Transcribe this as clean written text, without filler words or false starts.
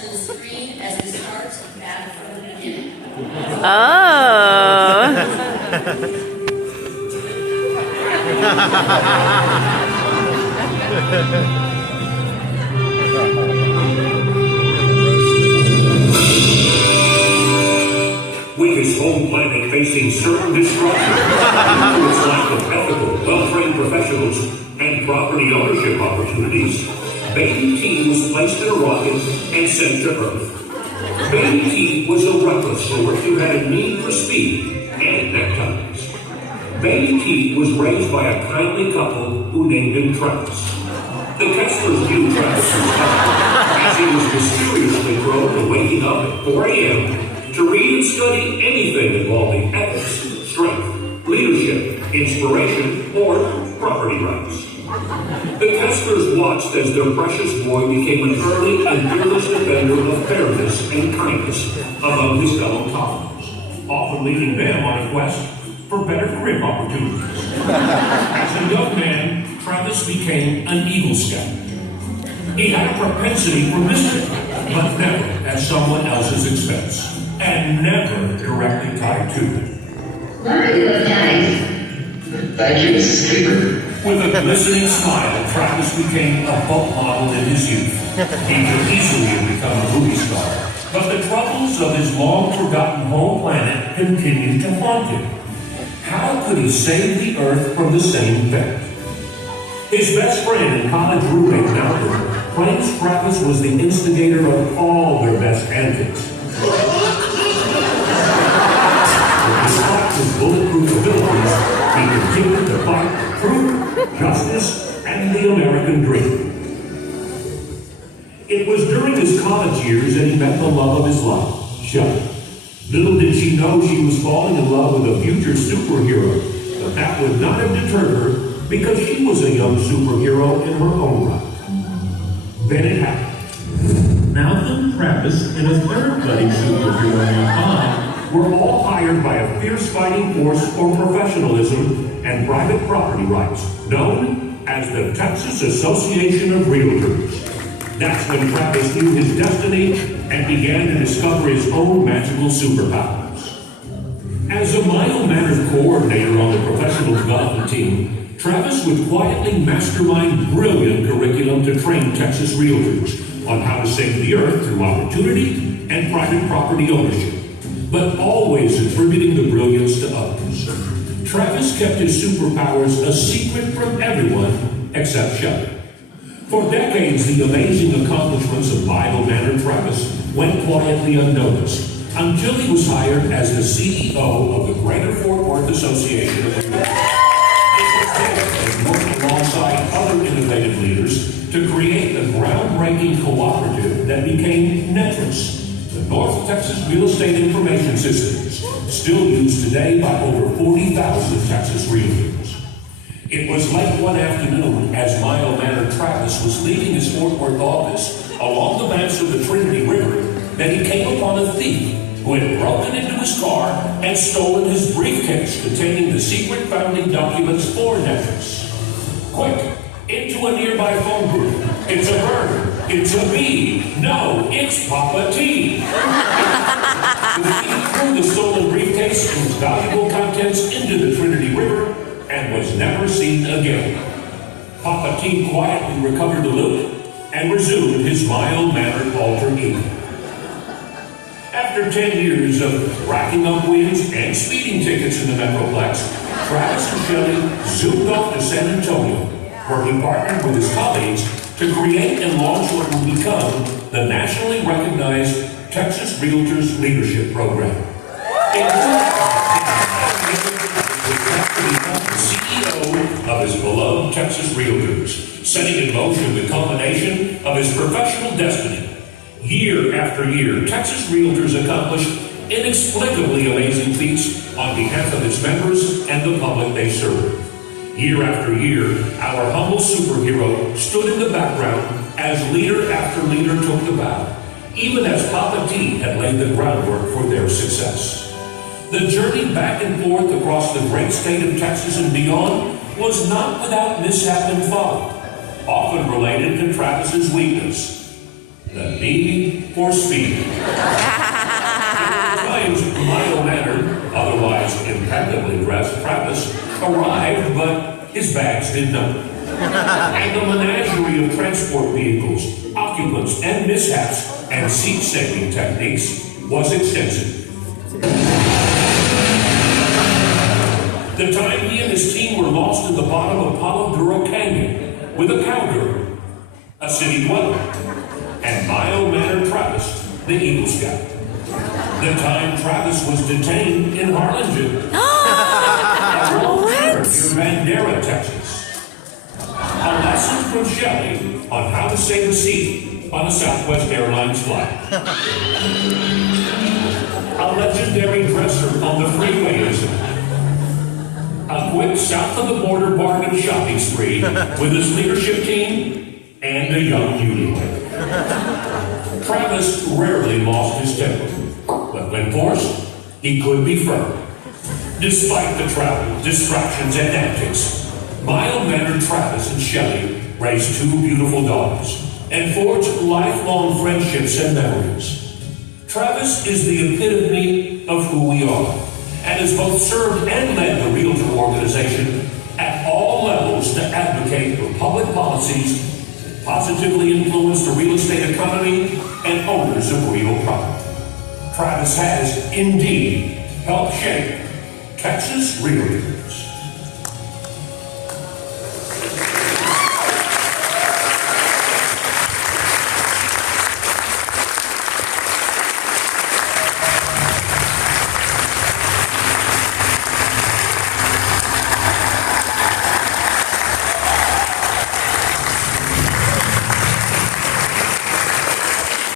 to the screen as it starts back from the beginning. Oh. With his home planet facing certain destruction, due to its lack of ethical, well-trained professionals and property ownership opportunities, Baby T was placed in a rocket and sent to Earth. Baby T was a reckless sort who had a need for speed and neckties. Baby T was raised by a kindly couple who named him Travis. The Kesslers knew Travis was coming, as he was mysteriously prone to waking up at 4 a.m. to read and study anything involving ethics, strength, leadership, inspiration, or property rights. The Kesslers watched as their precious boy became an early and fearless defender of fairness and kindness among his fellow colonies, often leading them on a quest for better career opportunities. As a young man, Travis became an Eagle Scout. He had a propensity for mischief, but never at someone else's expense, and never directly tied to it. Learning was nice. Thank you, Mrs. Cooper. With a glistening smile, Travis became a boat model in his youth. He could easily have become a movie star, but the troubles of his long-forgotten home planet continued to haunt him. How could he save the Earth from the same fate? His best friend and college roommate, Malcolm, claims Travis was the instigator of all their best antics. Despite his bulletproof abilities, he continued to fight for truth, justice, and the American dream. It was during his college years that he met the love of his life, Shelley. Little did she know she was falling in love with a future superhero, but that would not have deterred her because she was a young superhero in her own right. Then it happened. Malcolm, Travis, and a third budding superhero named Bob were all hired by a fierce fighting force for professionalism and private property rights, known as the Texas Association of Realtors. That's when Travis knew his destiny and began to discover his own magical superpowers. As a mild-mannered coordinator on the professional development team, Travis would quietly mastermind brilliant curriculum to train Texas realtors on how to save the earth through opportunity and private property ownership, but always attributing the brilliance to others. Travis kept his superpowers a secret from everyone except Shelley. For decades, the amazing accomplishments of mild-mannered Travis went quietly unnoticed until he was hired as the CEO of the Greater Fort Worth Association of Realtors. It was there that he worked alongside other innovative leaders to create the groundbreaking cooperative that became Netris, the North Texas Real Estate Information Systems, still used today by over 40,000 Texas realtors. It was late one afternoon as mild-mannered Travis was leaving his Fort Worth office along the banks of the Trinity River that he came upon a thief who had broken into his car and stolen his briefcase containing the secret founding documents for Netris. Quick, into a nearby phone booth. It's a bird. It's a bee. No, it's Papa T. The thief threw the stolen briefcase and its valuable contents into the Trinity River and was never seen again. Papa T quietly recovered the loot and resumed his mild-mannered alter ego. After 10 years of racking up wins and speeding tickets in the Metroplex, Travis and Shelley zoomed off to San Antonio, where he partnered with his colleagues to create and launch what would become the nationally recognized Texas Realtors Leadership Program. CEO of his beloved Texas Realtors, setting in motion the culmination of his professional destiny. Year after year, Texas Realtors accomplished inexplicably amazing feats on behalf of its members and the public they serve. Year after year, our humble superhero stood in the background as leader after leader took the bow, even as Papa T had laid the groundwork for their success. The journey back and forth across the great state of Texas and beyond was not without mishap and folly, often related to Travis's weakness, the need for speed. At times, mild-mannered, otherwise impeccably dressed Travis arrived, but his bags did not. And the menagerie of transport vehicles, occupants, and mishaps and seat-saving techniques was extensive. The time he and his team were lost in the bottom of Palo Duro Canyon with a cowgirl, a city dweller, and mild-mannered Travis, the Eagle Scout. The time Travis was detained in Harlingen, near Bandera, Texas. A lesson from Shelley on how to save a seat on a Southwest Airlines flight. A legendary dresser on the freeway incident. A quick south-of-the-border bargain shopping spree with his leadership team and a young newlywed. Travis rarely lost his temper, but when forced, he could be firm. Despite the travel, distractions, and antics, mild-mannered Travis and Shelley raised two beautiful daughters and forged lifelong friendships and memories. Travis is the epitome of who we are, and has both served and led the Realtor organization at all levels to advocate for public policies that positively influence the real estate economy and owners of real property. Travis has, indeed, helped shape Texas Realtors.